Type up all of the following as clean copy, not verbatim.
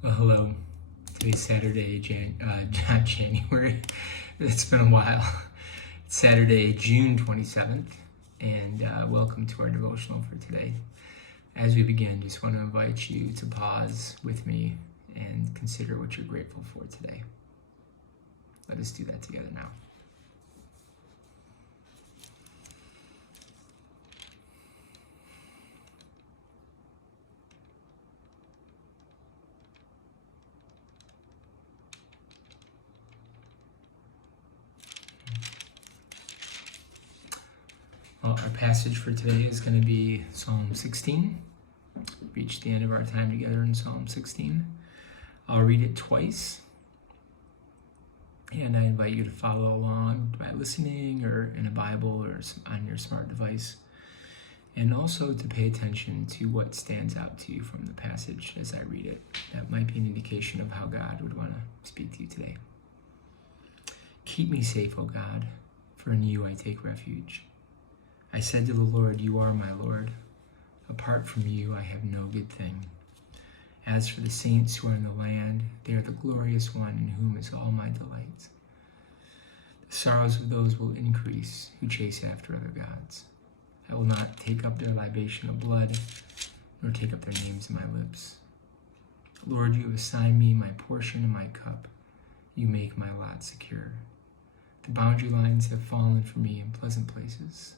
Well, hello. Today's Saturday, not January. It's been a while. It's Saturday, June 27th, and welcome to our devotional for today. As we begin, just want to invite you to pause with me and consider what you're grateful for today. Let us do that together now. Well, our passage for today is going to be Psalm 16. Reach the end of our time together in Psalm 16. I'll read it twice, and I invite you to follow along by listening or in a Bible or on your smart device, and also to pay attention to what stands out to you from the passage as I read it. That might be an indication of how God would want to speak to you today. Keep me safe, O God, for in you I take refuge. I said to the Lord, you are my Lord. Apart from you, I have no good thing. As for the saints who are in the land, they are the glorious one in whom is all my delight. The sorrows of those will increase who chase after other gods. I will not take up their libation of blood, nor take up their names in my lips. Lord, you have assigned me my portion and my cup. You make my lot secure. The boundary lines have fallen for me in pleasant places.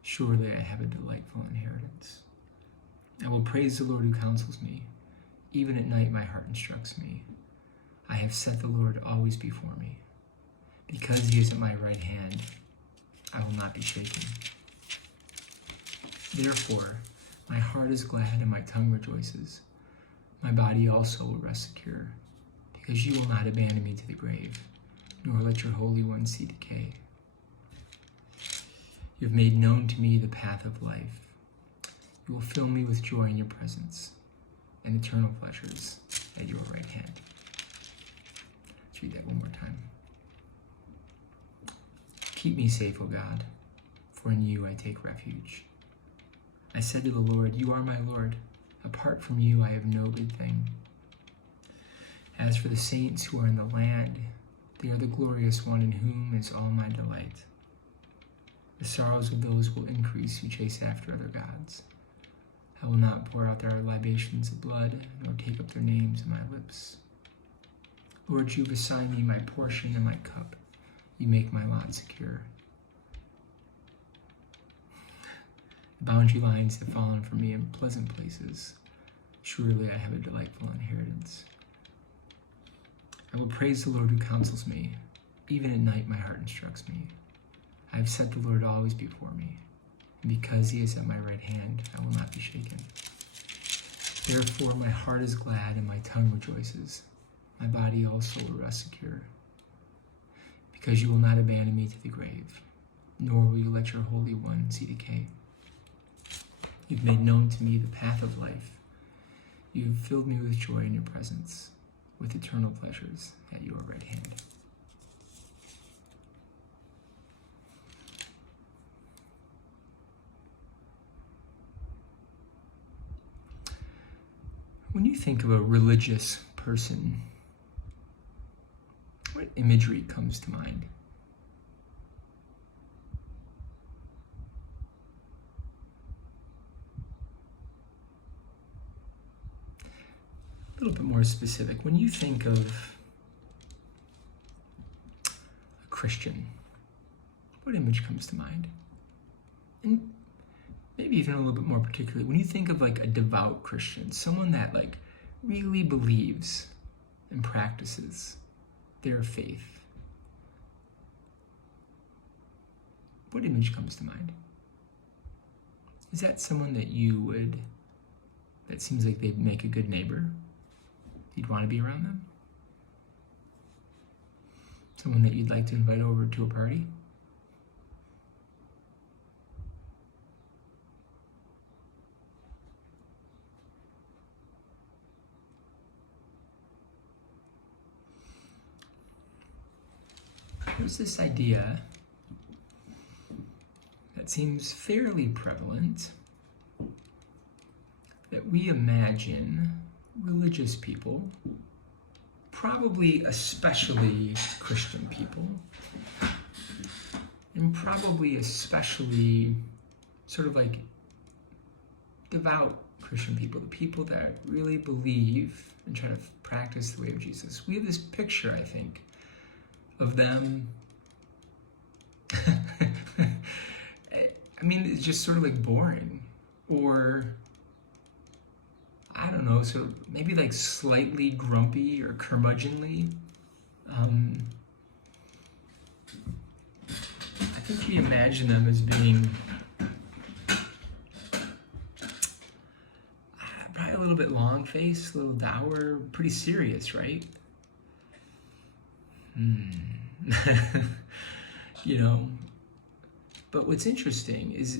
Surely I have a delightful inheritance. I will praise the Lord who counsels me. Even at night my heart instructs me. I have set the Lord always before me. Because he is at my right hand, I will not be shaken. Therefore, my heart is glad and my tongue rejoices. My body also will rest secure, because you will not abandon me to the grave, nor let your Holy One see decay. You have made known to me the path of life. You will fill me with joy in your presence and eternal pleasures at your right hand. Let's read that one more time. Keep me safe, O God, for in you I take refuge. I said to the Lord, you are my Lord. Apart from you, I have no good thing. As for the saints who are in the land, they are the glorious one in whom is all my delight. The sorrows of those will increase who chase after other gods. I will not pour out their libations of blood, nor take up their names in my lips. Lord, you have assigned me my portion and my cup. You make my lot secure. The boundary lines have fallen for me in pleasant places. Surely I have a delightful inheritance. I will praise the Lord who counsels me. Even at night my heart instructs me. I have set the Lord always before me, and because he is at my right hand, I will not be shaken. Therefore my heart is glad and my tongue rejoices. My body also will rest secure, because you will not abandon me to the grave, nor will you let your Holy One see decay. You've made known to me the path of life. You have filled me with joy in your presence, with eternal pleasures at your right hand. When you think of a religious person, what imagery comes to mind? A little bit more specific. When you think of a Christian, what image comes to mind? And maybe even a little bit more particularly, when you think of like a devout Christian, someone that like really believes and practices their faith, what image comes to mind? Is that someone that seems like they'd make a good neighbor? You'd want to be around them? Someone that you'd like to invite over to a party? There's this idea that seems fairly prevalent that we imagine religious people probably especially Christian people, and probably especially sort of like devout Christian people, the people that really believe and try to practice the way of Jesus. We have this picture, I think, of them. I mean, it's just sort of like boring, or I don't know, sort of maybe like slightly grumpy or curmudgeonly. I think we imagine them as being probably a little bit long-faced, a little dour, pretty serious, right? You know, but what's interesting is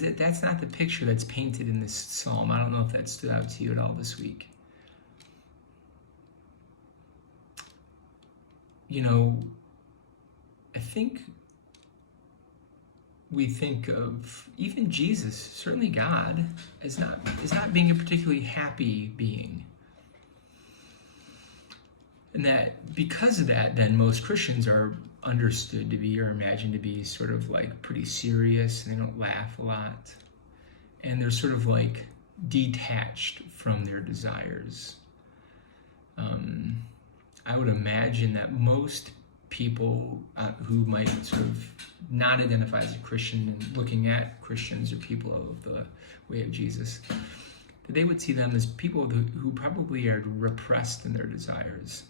that that's not the picture that's painted in this psalm. I don't know if that stood out to you at all this week. You know, I think we think of even Jesus, certainly God, as not being a particularly happy being. And that because of that, then most Christians are understood to be or imagined to be sort of like pretty serious, and they don't laugh a lot. And they're sort of like detached from their desires. I would imagine that most people who might sort of not identify as a Christian and looking at Christians or people of the way of Jesus, that they would see them as people who probably are repressed in their desires.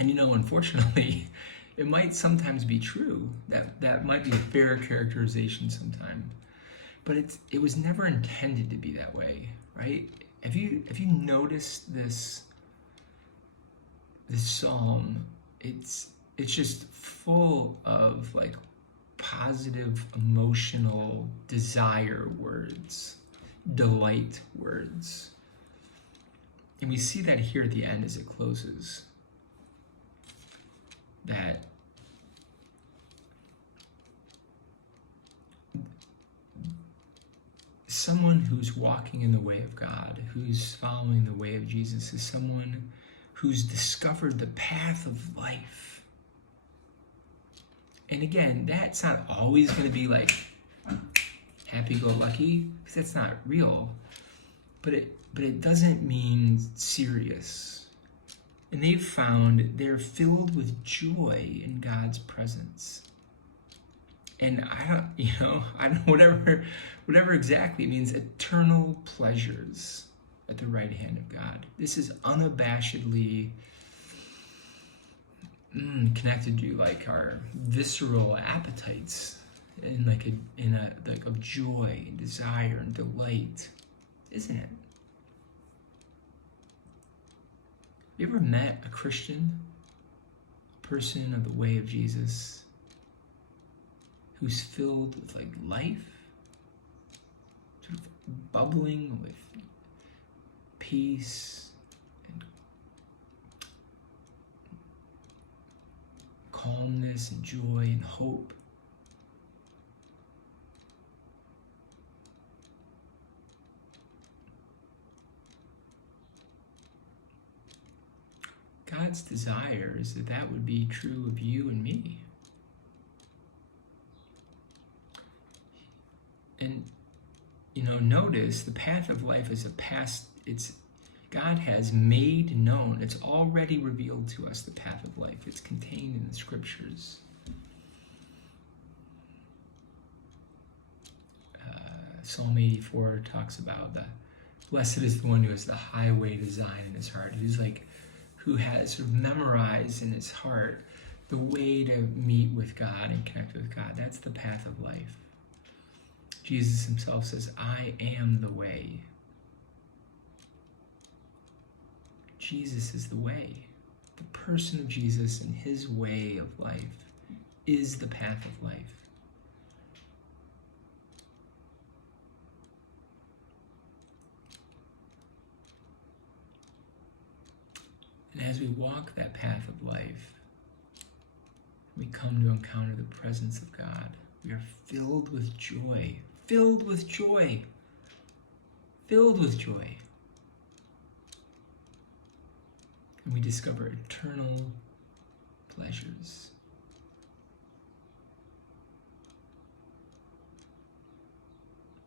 And you know, unfortunately, it might sometimes be true. That might be a fair characterization sometime. But it was never intended to be that way, right? Have you noticed this psalm? It's just full of like positive emotional desire words, delight words. And we see that here at the end as it closes. That someone who's walking in the way of God, who's following the way of Jesus, is someone who's discovered the path of life. And again, that's not always going to be like happy-go-lucky, because that's not real. But it doesn't mean serious. And they've found they're filled with joy in God's presence. And I don't whatever exactly it means, eternal pleasures at the right hand of God. This is unabashedly connected to like our visceral appetites in of joy and desire and delight, isn't it? You ever met a Christian, a person of the way of Jesus, who's filled with like life, sort of bubbling with peace and calmness and joy and hope? God's desire is that would be true of you and me. And, notice the path of life is a past, God has made known, it's already revealed to us, the path of life. It's contained in the scriptures. Psalm 84 talks about blessed is the one who has the highway design in his heart, who has sort of memorized in his heart the way to meet with God and connect with God. That's the path of life. Jesus himself says, I am the way. Jesus is the way. The person of Jesus and his way of life is the path of life. And as we walk that path of life, we come to encounter the presence of God. We are filled with joy. Filled with joy. Filled with joy. and we discover eternal pleasures.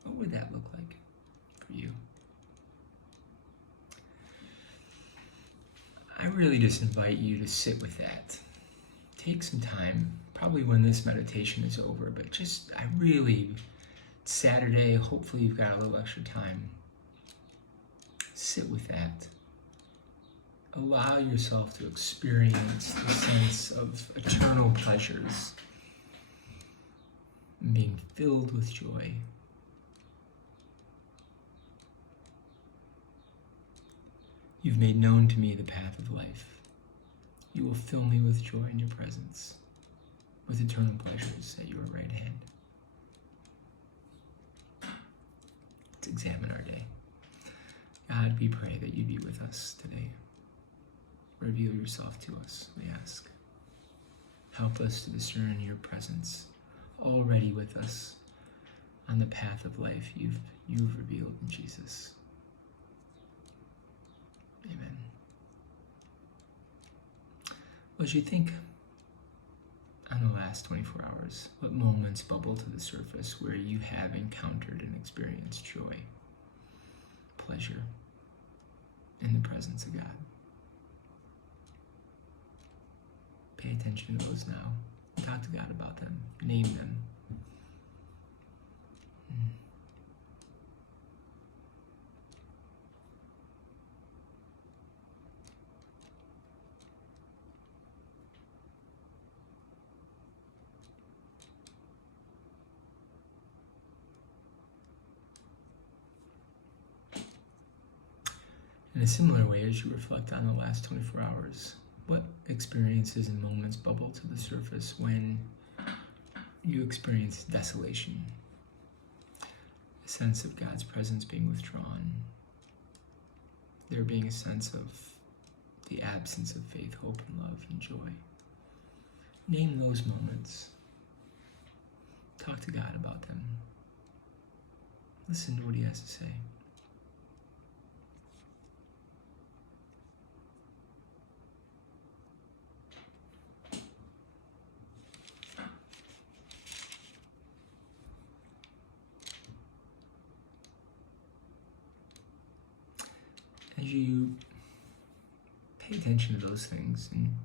What would that look like for you? I really just invite you to sit with that. Take some time, probably when this meditation is over, but Saturday, hopefully you've got a little extra time. Sit with that. Allow yourself to experience the sense of eternal pleasures, being filled with joy. You've made known to me the path of life. You will fill me with joy in your presence, with eternal pleasures at your right hand. Let's examine our day. God, we pray that you be with us today. Reveal yourself to us, we ask. Help us to discern your presence already with us on the path of life you've revealed in Jesus. Amen. Well, as you think on the last 24 hours, what moments bubble to the surface where you have encountered and experienced joy, pleasure, in the presence of God? Pay attention to those now. Talk to God about them. Name them. In a similar way, as you reflect on the last 24 hours, what experiences and moments bubble to the surface when you experience desolation? A sense of God's presence being withdrawn. There being a sense of the absence of faith, hope, and love, and joy. Name those moments. Talk to God about them. Listen to what he has to say. As you pay attention to those things, and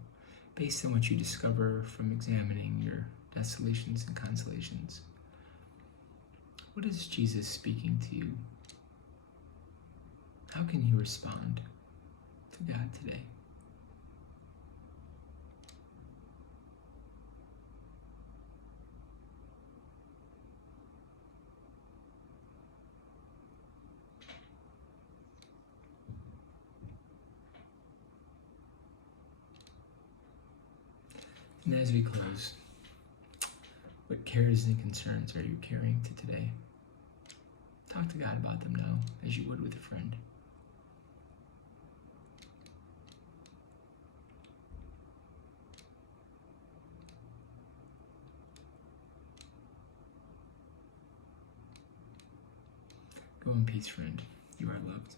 based on what you discover from examining your desolations and consolations, what is Jesus speaking to you? How can you respond to God today? And as we close, what cares and concerns are you carrying to today? Talk to God about them now, as you would with a friend. Go in peace, friend. You are loved.